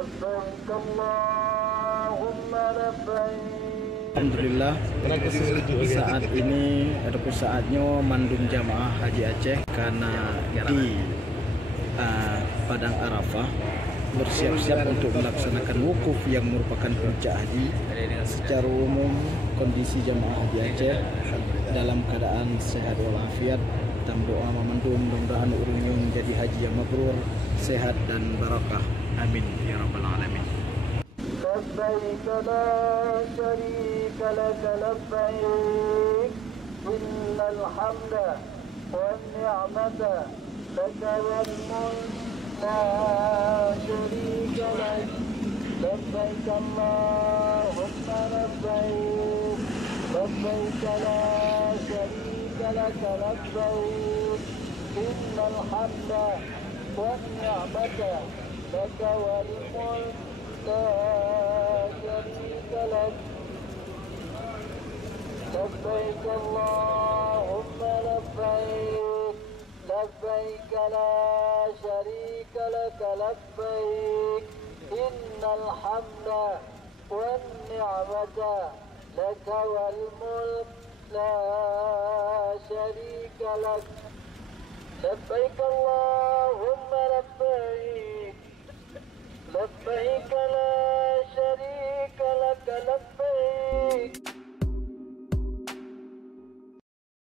لبيك اللهم لبيك. Alhamdulillah, saat ini ataupun saatnya mandum jamaah Haji Aceh karena di Padang Arafah bersiap-siap untuk melaksanakan wukuf yang merupakan puncak haji. Secara umum kondisi jamaah Haji Aceh dalam keadaan sehat walafiat. Kita doa memandum mudah-mudahan urungnya menjadi haji yang mabrur, sehat dan barakah. Amin ya rabbal alamin. لبيك لا شريك لك لبيك إن الحمد والنعمة لك والملك لا شريك لك لبيك اللهم لبيك لبيك لا شريك لك لبيك إن الحمد والنعمة لك والملك لا شريك لك لبيك اللهم لبيك لبيك لا شريك لك لبيك إن الحمد والنعمة لك والملك لا شريك لك لبيك اللهم لبيك